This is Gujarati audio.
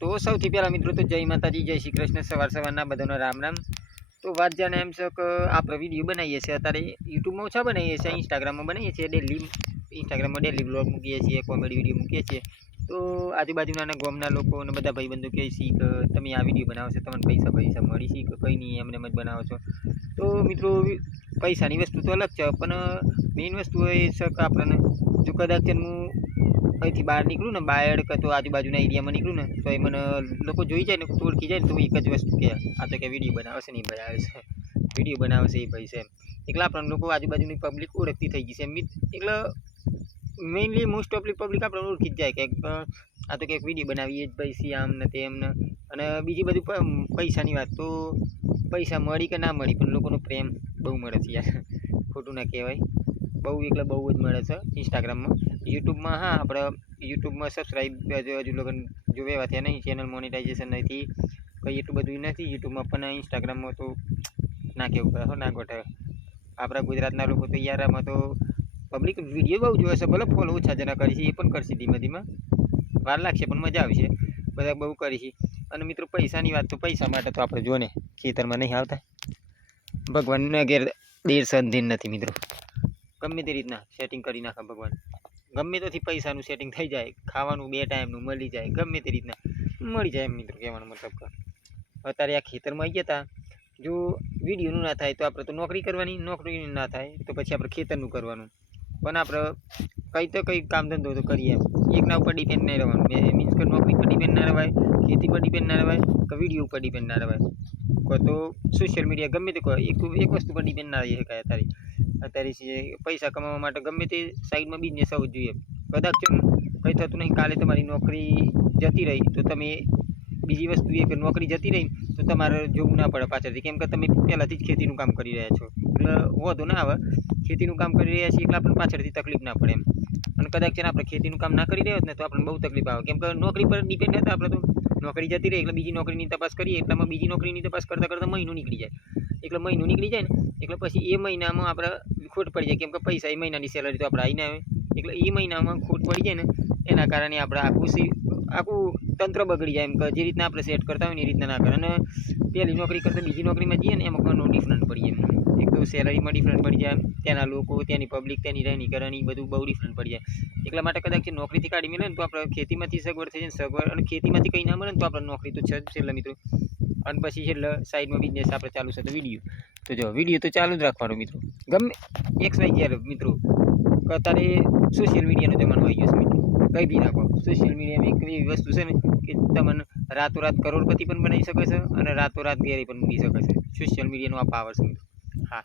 તો સૌથી પહેલાં મિત્રો તો જય માતાજી, જય શ્રી કૃષ્ણ, સવાર સવારના બધાનો રામ રામ। તો વાત જાણે એમ છે કે આપણે વિડીયો બનાવીએ છીએ અત્યારે યુટ્યુબમાં ઓછા બનાવીએ છીએ, ઇન્સ્ટાગ્રામમાં બનાવીએ છીએ ડેલી। ઇન્સ્ટાગ્રામમાં ડેલી બ્લોગ મૂકીએ છીએ, કોમેડી વિડીયો મૂકીએ છીએ। તો આજુબાજુના ગામના લોકો અને બધા ભાઈબંધો કહે છે કે તમે આ વિડીયો બનાવો છો, તમને પૈસા મળી છે કે કંઈ નહીં, એમને એમ જ બનાવો છો। તો મિત્રો પૈસાની વસ્તુ તો અલગ છે, પણ મેઇન વસ્તુ એ છે કે આપણને જો કદાચ હું અહીંથી બહાર નીકળું ને, બહાર કે તો આજુબાજુના એરિયામાં નીકળું ને, તો એ મને લોકો જોઈ જાય ને, ઓળખી જાય ને, તો એક જ વસ્તુ કે આ તો કે વિડીયો બનાવે છે ને એ ભાઈ આવે છે, વિડીયો બનાવે છે એ ભાઈ છે। એટલે આપણને લોકો આજુબાજુની પબ્લિક ઓળખતી થઈ ગઈ છે એટલે મેઇનલી મોસ્ટ ઓફલી પબ્લિક આપણને ઓળખી જ જાય કે આ તો કંઈક વિડીયો બનાવીએ જ ભાઈ છે, આમ ને તેમ ને। અને બીજી બધું પૈસાની વાત તો પૈસા મળી કે ના મળી, પણ લોકોનો પ્રેમ બહુ મળે છે યાર, ખોટું ના કહેવાય, બહુ એટલે બહુ જ મળે છે ઇન્સ્ટાગ્રામમાં। યુટ્યુબમાં હા, આપણે યુટ્યુબમાં સબસ્ક્રાઈબ હજુ લોકો જોવે એવા થયા નહીં, ચેનલ મોનિટાઇઝેશન નથી, કંઈ એટલું બધું નથી યુટ્યુબમાં, પણ ઇન્સ્ટાગ્રામમાં તો ના કેવું પડે હો, ના ગોઠવે। આપણા ગુજરાતના લોકો તો યાર આમાં તો પબ્લિક વિડીયો બહુ જોવે છે, ભલે ફોલો ઓછા જણા કરી છે, એ પણ કરશે ધીમે ધીમે, વાર લાગશે પણ મજા આવશે, બધા બહુ કરી છે। અને મિત્રો પૈસાની વાત તો પૈસા માટે તો આપણે જો ને ખેતરમાં નહીં આવતા, ભગવાનને ઘેર દેર સંધીન નથી મિત્રો, ગમે તે રીતના સેટિંગ કરી નાખે ભગવાન, ગમે ત્યાંથી પૈસાનું સેટિંગ થઈ જાય, ખાવાનું 2 ટાઈમનું મળી જાય, ગમે તે રીતના મળી જાય એમ મિત્રો, કહેવાનો મતલબ કે અત્યારે આ ખેતરમાં આવી ગયા હતા, જો વિડીયોનું ના થાય તો આપણે તો નોકરી કરવાની, નોકરીનું ના થાય તો પછી આપણે ખેતરનું કરવાનું, પણ આપણે કંઈ તો કંઈ કામ ધંધો તો કરીએ એમ, એકના ઉપર ડિપેન્ડ નહીં રહેવાનું, મીન્સ કે નોકરી પર ડિપેન્ડ ના રહેવાય, ખેતી પર ડિપેન્ડ ના રહેવાય, કે વિડીયો ઉપર ડિપેન્ડ ના રહેવાય, કોઈ તો સોશિયલ મીડિયા ગમે તે કોઈ એક વસ્તુ પર ડિપેન્ડ ના રહી શકાય અત્યારે પૈસા કમાવા માટે ગમે તે સાઈડમાં બિઝનેસ આવવું જોઈએ। કદાચ કંઈ થતું નહીં, કાલે તમારી નોકરી જતી રહી તો તમે બીજી વસ્તુ એ કે નોકરી જતી રહી તો તમારે જોવું ના પડે પાછળથી, કેમ કે તમે પહેલાંથી જ ખેતીનું કામ કરી રહ્યા છો, એટલે વાંધો ના આવે, ખેતીનું કામ કરી રહ્યા છીએ એટલે આપણને પાછળથી તકલીફ ના પડે એમ। અને કદાચ છે ને આપણે ખેતીનું કામ ના કરી રહ્યા હોત ને તો આપણને બહુ તકલીફ આવે, કેમ કે નોકરી પર ડિપેન્ડ હતા આપણે, તો નોકરી જતી રહી એટલે બીજી નોકરીની તપાસ કરીએ, એટલામાં બીજી નોકરીની તપાસ કરતાં કરતાં મહિનો નીકળી જાય, એટલે મહિનો નીકળી જાય ને એટલે પછી એ મહિનામાં આપણે ખોટ પડી જાય, કેમ કે પૈસા એ મહિનાની સેલરી તો આપણે આવીને આવે, એટલે એ મહિનામાં ખોટ પડી જાય ને એના કારણે આપણે આખું તંત્ર બગડી જાય એમ, કે જે રીતના આપણે સેટ કરતા હોય ને એ રીતના ના કરે, અને પહેલી નોકરી કરતાં બીજી નોકરીમાં જઈએ ને એમાં ઘણો ડિફરન્ટ પડી જાય એમ, એક તો સેલરીમાં ડિફરન્ટ પડી જાય, ત્યાંના લોકો, ત્યાંની પબ્લિક, ત્યાંની રહેણી કરણી બધું બહુ ડિફરન્ટ પડી જાય, એટલા માટે કદાચ નોકરીથી કાઢી મળે ને તો આપણે ખેતીમાંથી સગવડ થઈ જાય ને, સગવડ અને ખેતીમાંથી કંઈ ના મળે ને તો આપણે નોકરી તો છે જ છેલ્લે મિત્રો, અને પછી છેલ્લે સાઈડમાં બિઝનેસ આપણે ચાલુ છે તો વિડીયો, તો જો વિડીયો તો ચાલુ જ રાખવાનો મિત્રો, ગમે XYZ મિત્રો, અત્યારે સોશિયલ મીડિયાનો જમાનો આવી ગયો છે મિત્રો, કંઈ બી નાખો, સોશિયલ મીડિયાની એક એવી વસ્તુ છે ને કે તમને રાતોરાત કરોડપતિ પણ બનાવી શકે છે અને રાતોરાત ગેરી પણ બની શકે છે, સોશિયલ મીડિયાનો આ પાવર છે મિત્રો। હા।